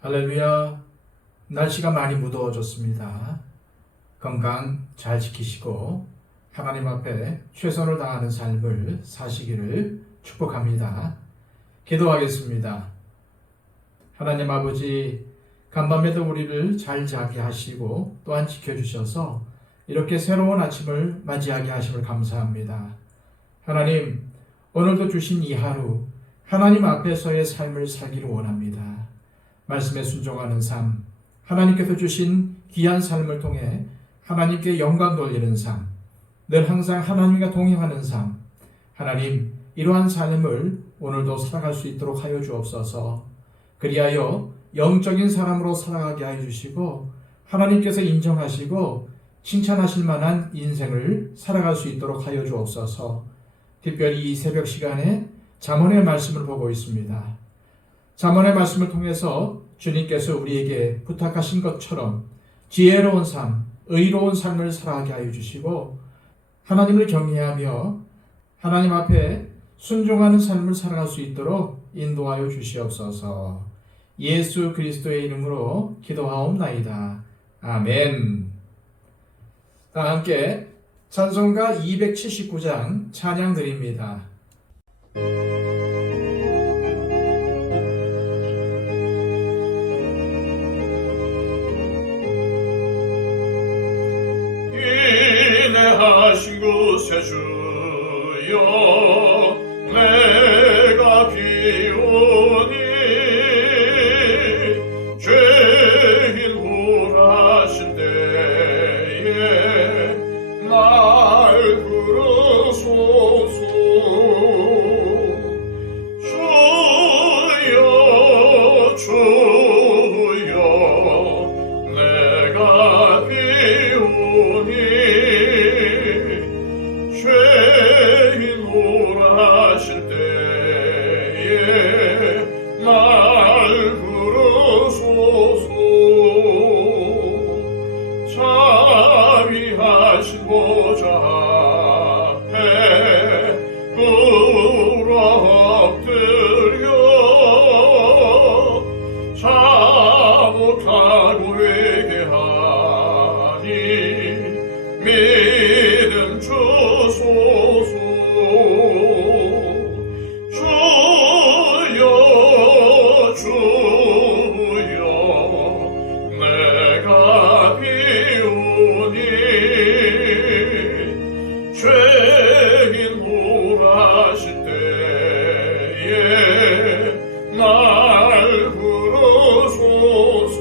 할렐루야. 날씨가 많이 무더워졌습니다. 건강 잘 지키시고 하나님 앞에 최선을 다하는 삶을 사시기를 축복합니다. 기도하겠습니다. 하나님 아버지, 간밤에도 우리를 잘 자게 하시고 또한 지켜주셔서 이렇게 새로운 아침을 맞이하게 하심을 감사합니다. 하나님, 오늘도 주신 이 하루 하나님 앞에서의 삶을 살기를 원합니다. 말씀에 순종하는 삶, 하나님께서 주신 귀한 삶을 통해 하나님께 영광 돌리는 삶, 늘 항상 하나님과 동행하는 삶, 하나님, 이러한 삶을 오늘도 살아갈 수 있도록 하여 주옵소서. 그리하여 영적인 사람으로 살아가게 하여 주시고 하나님께서 인정하시고 칭찬하실 만한 인생을 살아갈 수 있도록 하여 주옵소서. 특별히 이 새벽 시간에 잠언의 말씀을 보고 있습니다. 잠언의 말씀을 통해서 주님께서 우리에게 부탁하신 것처럼 지혜로운 삶, 의로운 삶을 살아가게 하여 주시고 하나님을 경외하며 하나님 앞에 순종하는 삶을 살아갈 수 있도록 인도하여 주시옵소서. 예수 그리스도의 이름으로 기도하옵나이다. 아멘. 다 함께 찬송가 279장 찬양 드립니다. 인내하신 곳에 주여 내가 비오니 죄인 홀하신 때에 날 부르소서. 주여 주여 내가 비오니 죄인 홀하실 때에 날 부르소서. 자비하신 보좌 앞에 꿇어 엎드려 잘못하고 회개하니 믿음 주소서. 주여 주여 내가 비오니 죄인 홀하실 때에 날 부르소서.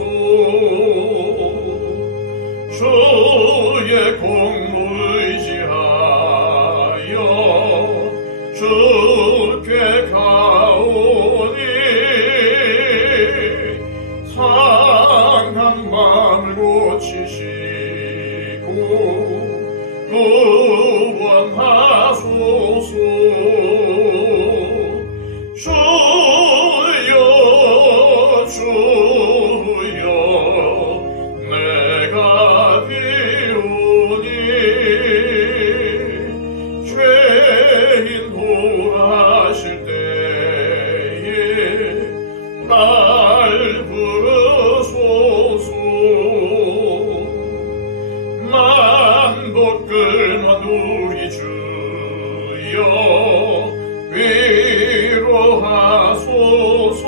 주의 공로 의지하여 주께 가오니 상한 마음을 고치시고 구원하소서. 주여 주여 내가 비오니 죄인 홀하실 때에 날 부르소서. 만복 끊어 우리 주여 위로하소서.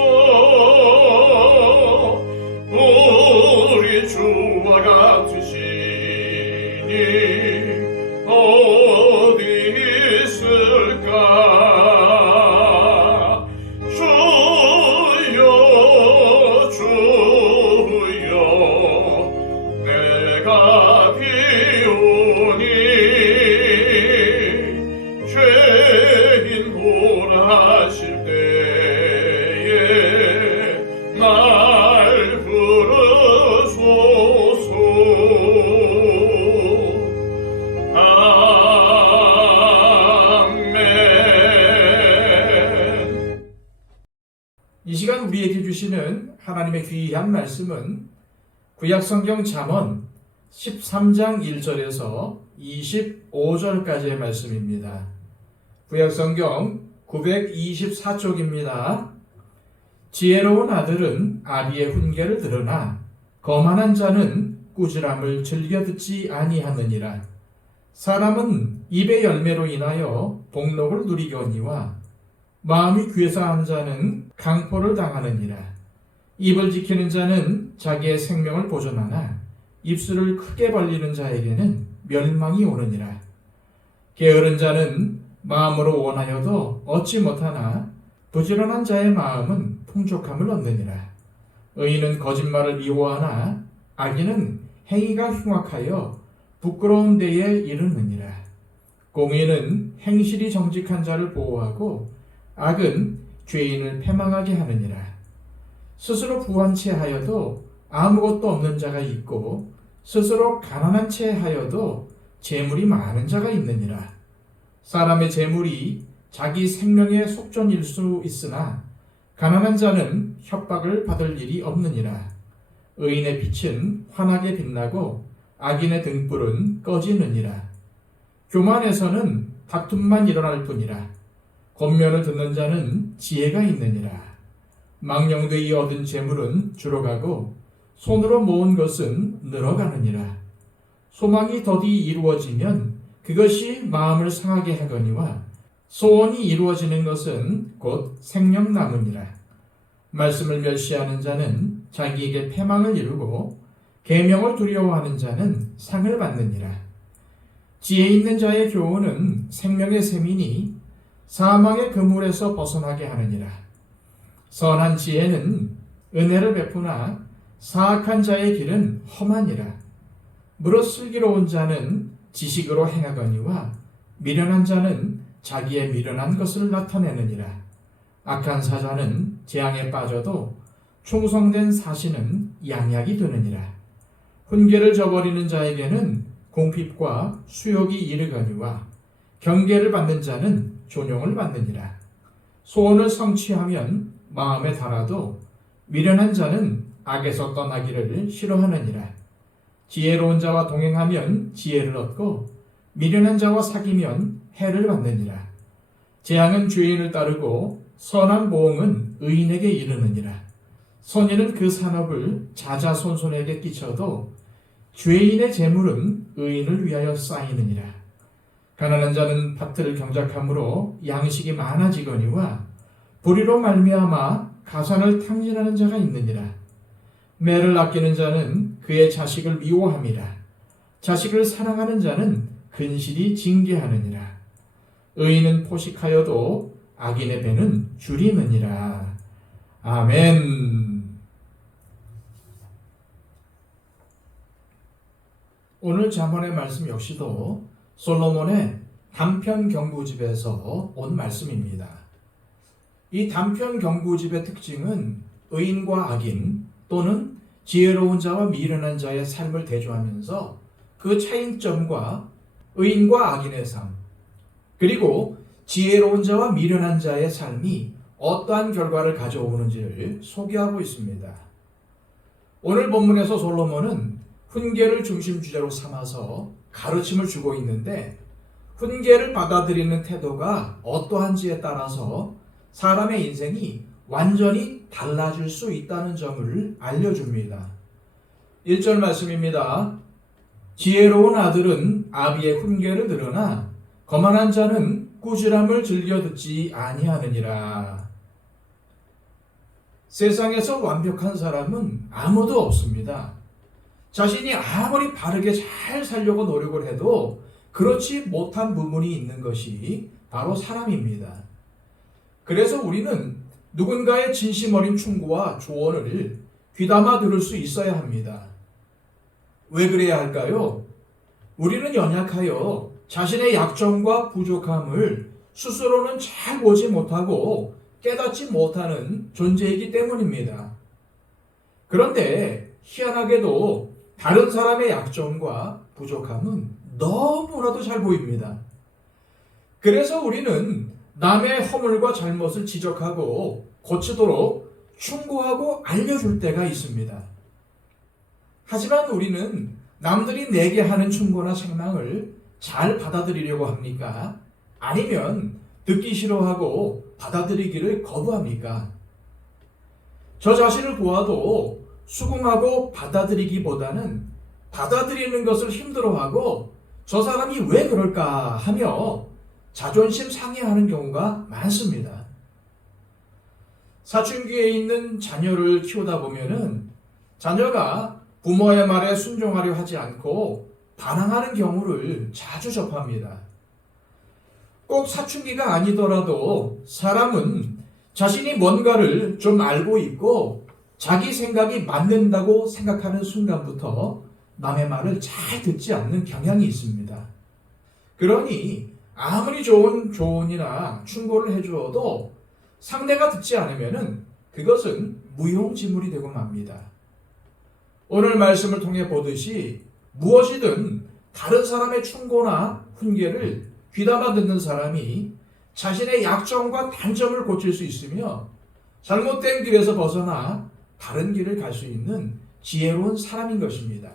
우리 주와 같으시니 어디 있을까. 주여 주여 내가 비오니 죄인 홀하실 때에 날 부르소서. 아멘. 이 시간 우리에게 주시는 하나님의 귀한 말씀은 구약성경 잠언 13장 1절에서 25절까지의 말씀입니다. 구약성경 924쪽입니다. 지혜로운 아들은 아비의 훈계를 들으나 거만한 자는 꾸지람을 즐겨 듣지 아니하느니라. 사람은 입의 열매로 인하여 복록을 누리거니와 마음이 괴사한 자는 강포를 당하느니라. 입을 지키는 자는 자기의 생명을 보존하나 입술을 크게 벌리는 자에게는 멸망이 오느니라. 게으른 자는 마음으로 원하여도 얻지 못하나 부지런한 자의 마음은 풍족함을 얻느니라. 의인은 거짓말을 미워하나 악인은 행위가 흉악하여 부끄러운 데에 이르느니라. 공의는 행실이 정직한 자를 보호하고 악은 죄인을 패망하게 하느니라. 스스로 부한 채 하여도 아무것도 없는 자가 있고 스스로 가난한 채 하여도 재물이 많은 자가 있느니라. 사람의 재물이 자기 생명의 속전일 수 있으나 가난한 자는 협박을 받을 일이 없느니라. 의인의 빛은 환하게 빛나고 악인의 등불은 꺼지느니라. 교만에서는 다툼만 일어날 뿐이라. 권면을 듣는 자는 지혜가 있느니라. 망령되이 얻은 재물은 줄어가고 손으로 모은 것은 늘어가느니라. 소망이 더디 이루어지면 그것이 마음을 상하게 하거니와 소원이 이루어지는 것은 곧 생명나무니라. 말씀을 멸시하는 자는 자기에게 패망을 이루고 계명을 두려워하는 자는 상을 받느니라. 지혜 있는 자의 교훈은 생명의 셈이니 사망의 그물에서 벗어나게 하느니라. 선한 지혜는 은혜를 베푸나 사악한 자의 길은 험하니라. 무릇 슬기로운 자는 지식으로 행하거니와 미련한 자는 자기의 미련한 것을 나타내느니라. 악한 사자는 재앙에 빠져도 충성된 사신은 양약이 되느니라. 훈계를 저버리는 자에게는 공핍과 수욕이 이르거니와 경계를 받는 자는 존용을 받느니라. 소원을 성취하면 마음에 달아도 미련한 자는 악에서 떠나기를 싫어하느니라. 지혜로운 자와 동행하면 지혜를 얻고 미련한 자와 사귀면 해를 받느니라. 재앙은 죄인을 따르고 선한 보응은 의인에게 이르느니라. 선인은 그 산업을 자자손손에게 끼쳐도 죄인의 재물은 의인을 위하여 쌓이느니라. 가난한 자는 밭을 경작함으로 양식이 많아지거니와 불의로 말미암아 가산을 탕진하는 자가 있느니라. 매를 아끼는 자는 그의 자식을 미워함이라. 자식을 사랑하는 자는 근실이 징계하느니라. 의인은 포식하여도 악인의 배는 줄이느니라. 아멘. 오늘 잠언의 말씀 역시도 솔로몬의 단편 경구집에서 온 말씀입니다. 이 단편 경구집의 특징은 의인과 악인 또는 지혜로운 자와 미련한 자의 삶을 대조하면서 그 차이점과 의인과 악인의 삶, 그리고 지혜로운 자와 미련한 자의 삶이 어떠한 결과를 가져오는지를 소개하고 있습니다. 오늘 본문에서 솔로몬은 훈계를 중심 주제로 삼아서 가르침을 주고 있는데 훈계를 받아들이는 태도가 어떠한지에 따라서 사람의 인생이 완전히 달라질 수 있다는 점을 알려줍니다. 1절 말씀입니다. 지혜로운 아들은 아비의 훈계를 들으나 거만한 자는 꾸지람을 즐겨 듣지 아니하느니라. 세상에서 완벽한 사람은 아무도 없습니다. 자신이 아무리 바르게 잘 살려고 노력을 해도 그렇지 못한 부분이 있는 것이 바로 사람입니다. 그래서 우리는 누군가의 진심 어린 충고와 조언을 귀담아 들을 수 있어야 합니다. 왜 그래야 할까요? 우리는 연약하여 자신의 약점과 부족함을 스스로는 잘 보지 못하고 깨닫지 못하는 존재이기 때문입니다. 그런데 희한하게도 다른 사람의 약점과 부족함은 너무나도 잘 보입니다. 그래서 우리는 남의 허물과 잘못을 지적하고 고치도록 충고하고 알려줄 때가 있습니다. 하지만 우리는 남들이 내게 하는 충고나 책망을 잘 받아들이려고 합니까? 아니면 듣기 싫어하고 받아들이기를 거부합니까? 저 자신을 보아도 수긍하고 받아들이기보다는 받아들이는 것을 힘들어하고 저 사람이 왜 그럴까 하며 자존심 상해하는 경우가 많습니다. 사춘기에 있는 자녀를 키우다 보면은 자녀가 부모의 말에 순종하려 하지 않고 반항하는 경우를 자주 접합니다. 꼭 사춘기가 아니더라도 사람은 자신이 뭔가를 좀 알고 있고 자기 생각이 맞는다고 생각하는 순간부터 남의 말을 잘 듣지 않는 경향이 있습니다. 그러니 아무리 좋은 조언이나 충고를 해주어도 상대가 듣지 않으면 그것은 무용지물이 되고 맙니다. 오늘 말씀을 통해 보듯이 무엇이든 다른 사람의 충고나 훈계를 귀담아 듣는 사람이 자신의 약점과 단점을 고칠 수 있으며 잘못된 길에서 벗어나 다른 길을 갈 수 있는 지혜로운 사람인 것입니다.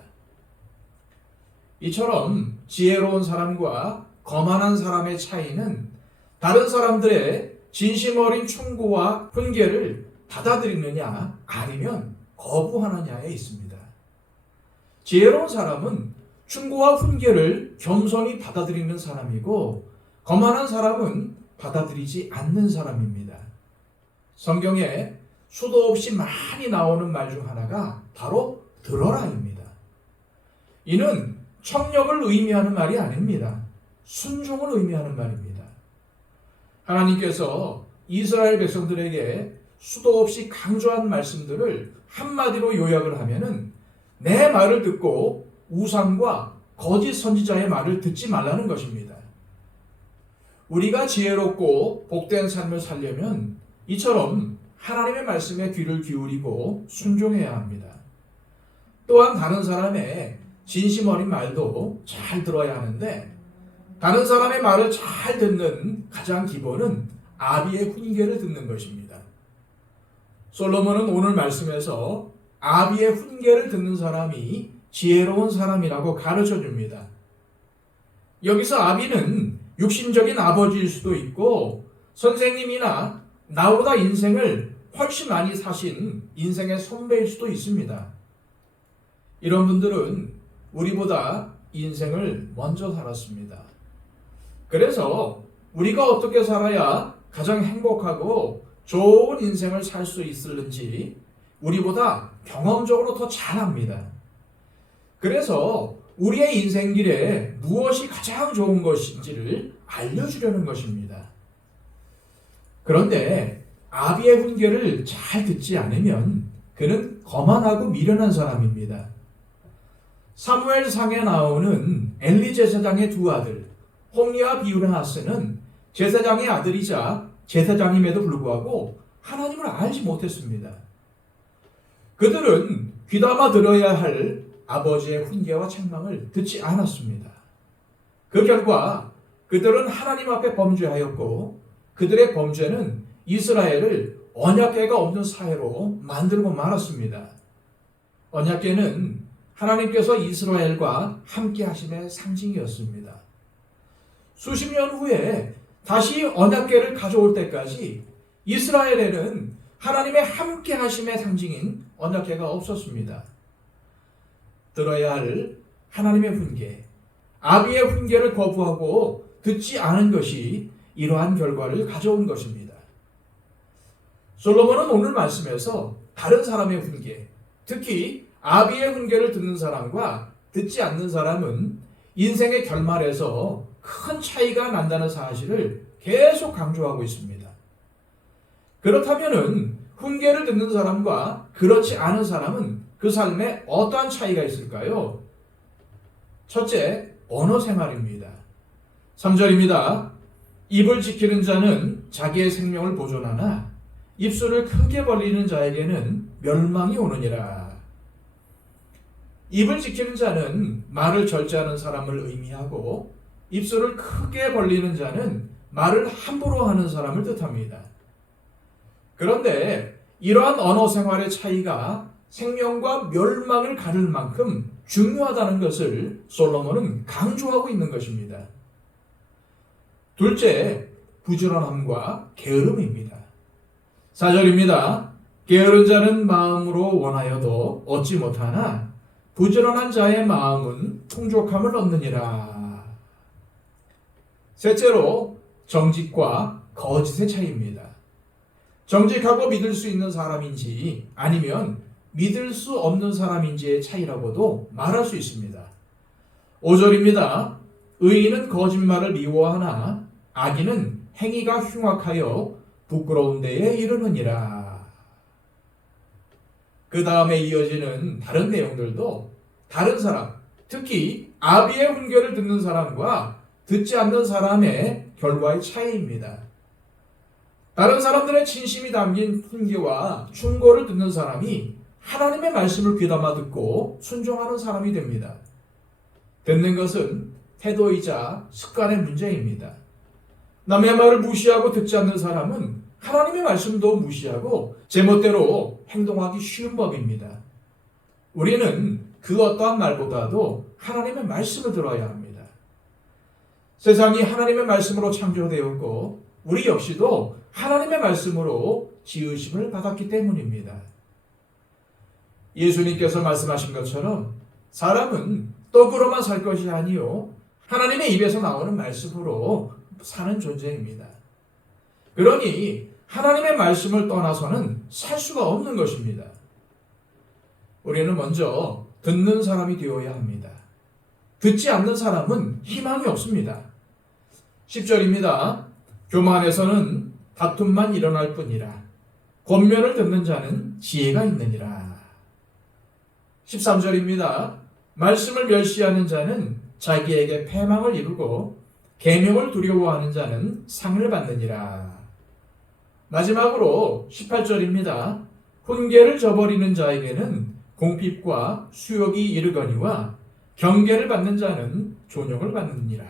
이처럼 지혜로운 사람과 거만한 사람의 차이는 다른 사람들의 진심 어린 충고와 훈계를 받아들이느냐 아니면 거부하느냐에 있습니다. 지혜로운 사람은 충고와 훈계를 겸손히 받아들이는 사람이고 거만한 사람은 받아들이지 않는 사람입니다. 성경에 수도 없이 많이 나오는 말 중 하나가 바로 들어라입니다. 이는 청력을 의미하는 말이 아닙니다. 순종을 의미하는 말입니다. 하나님께서 이스라엘 백성들에게 수도 없이 강조한 말씀들을 한마디로 요약을 하면은 내 말을 듣고 우상과 거짓 선지자의 말을 듣지 말라는 것입니다. 우리가 지혜롭고 복된 삶을 살려면 이처럼 하나님의 말씀에 귀를 기울이고 순종해야 합니다. 또한 다른 사람의 진심 어린 말도 잘 들어야 하는데 다른 사람의 말을 잘 듣는 가장 기본은 아비의 훈계를 듣는 것입니다. 솔로몬은 오늘 말씀에서 아비의 훈계를 듣는 사람이 지혜로운 사람이라고 가르쳐 줍니다. 여기서 아비는 육신적인 아버지일 수도 있고 선생님이나 나보다 인생을 훨씬 많이 사신 인생의 선배일 수도 있습니다. 이런 분들은 우리보다 인생을 먼저 살았습니다. 그래서 우리가 어떻게 살아야 가장 행복하고 좋은 인생을 살 수 있을는지 우리보다 경험적으로 더 잘 압니다. 그래서 우리의 인생길에 무엇이 가장 좋은 것인지를 알려주려는 것입니다. 그런데 아비의 훈계를 잘 듣지 않으면 그는 거만하고 미련한 사람입니다. 사무엘상에 나오는 엘리 제사장의 두 아들 홈리와 비느하스는 제사장의 아들이자 제사장임에도 불구하고 하나님을 알지 못했습니다. 그들은 귀담아 들어야 할 아버지의 훈계와 책망을 듣지 않았습니다. 그 결과 그들은 하나님 앞에 범죄하였고 그들의 범죄는 이스라엘을 언약궤가 없는 사회로 만들고 말았습니다. 언약궤는 하나님께서 이스라엘과 함께 하심의 상징이었습니다. 수십 년 후에 다시 언약궤를 가져올 때까지 이스라엘에는 하나님의 함께 하심의 상징인 언약궤가 없었습니다. 들어야 할 하나님의 훈계, 아비의 훈계를 거부하고 듣지 않은 것이 이러한 결과를 가져온 것입니다. 솔로몬은 오늘 말씀에서 다른 사람의 훈계, 특히 아비의 훈계를 듣는 사람과 듣지 않는 사람은 인생의 결말에서 큰 차이가 난다는 사실을 계속 강조하고 있습니다. 그렇다면 훈계를 듣는 사람과 그렇지 않은 사람은 그 삶에 어떠한 차이가 있을까요? 첫째, 언어 생활입니다. 3절입니다. 입을 지키는 자는 자기의 생명을 보존하나 입술을 크게 벌리는 자에게는 멸망이 오느니라. 입을 지키는 자는 말을 절제하는 사람을 의미하고 입술을 크게 벌리는 자는 말을 함부로 하는 사람을 뜻합니다. 그런데 이러한 언어 생활의 차이가 생명과 멸망을 가를 만큼 중요하다는 것을 솔로몬은 강조하고 있는 것입니다. 둘째, 부지런함과 게으름입니다. 4절입니다. 게으른 자는 마음으로 원하여도 얻지 못하나 부지런한 자의 마음은 풍족함을 얻느니라. 셋째로 정직과 거짓의 차이입니다. 정직하고 믿을 수 있는 사람인지 아니면 믿을 수 없는 사람인지의 차이라고도 말할 수 있습니다. 5절입니다. 의인은 거짓말을 미워하나 악인은 행위가 흉악하여 부끄러운 데에 이르느니라. 그 다음에 이어지는 다른 내용들도 다른 사람, 특히 아비의 훈계를 듣는 사람과 듣지 않는 사람의 결과의 차이입니다. 다른 사람들의 진심이 담긴 훈계와 충고를 듣는 사람이 하나님의 말씀을 귀담아 듣고 순종하는 사람이 됩니다. 듣는 것은 태도이자 습관의 문제입니다. 남의 말을 무시하고 듣지 않는 사람은 하나님의 말씀도 무시하고 제멋대로 행동하기 쉬운 법입니다. 우리는 그 어떠한 말보다도 하나님의 말씀을 들어야 합니다. 세상이 하나님의 말씀으로 창조되었고 우리 역시도 하나님의 말씀으로 지으심을 받았기 때문입니다. 예수님께서 말씀하신 것처럼 사람은 떡으로만 살 것이 아니요 하나님의 입에서 나오는 말씀으로 사는 존재입니다. 그러니 하나님의 말씀을 떠나서는 살 수가 없는 것입니다. 우리는 먼저 듣는 사람이 되어야 합니다. 듣지 않는 사람은 희망이 없습니다. 10절입니다. 교만에서는 다툼만 일어날 뿐이라 권면을 듣는 자는 지혜가 있느니라. 13절입니다. 말씀을 멸시하는 자는 자기에게 패망을 이루고 계명을 두려워하는 자는 상을 받느니라. 마지막으로 18절입니다. 훈계를 저버리는 자에게는 공핍과 수욕이 이르거니와 경계를 받는 자는 존용을 받느니라.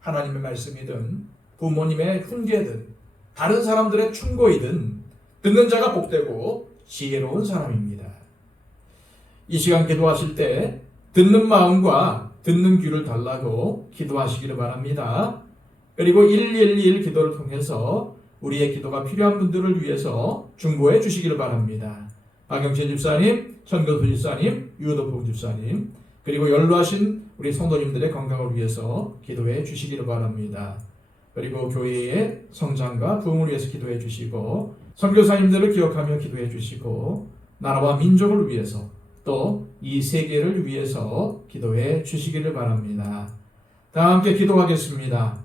하나님의 말씀이든 부모님의 훈계든 다른 사람들의 충고이든 듣는 자가 복되고 지혜로운 사람입니다. 이 시간 기도하실 때 듣는 마음과 듣는 귀를 달라고 기도하시기를 바랍니다. 그리고 111 기도를 통해서 우리의 기도가 필요한 분들을 위해서 중보해 주시기를 바랍니다. 박영진 집사님, 천근수 집사님, 유도봉 집사님, 그리고 연로하신 우리 성도님들의 건강을 위해서 기도해 주시기를 바랍니다. 그리고 교회의 성장과 부흥을 위해서 기도해 주시고 선교사님들을 기억하며 기도해 주시고 나라와 민족을 위해서 또 이 세계를 위해서 기도해 주시기를 바랍니다. 다 함께 기도하겠습니다.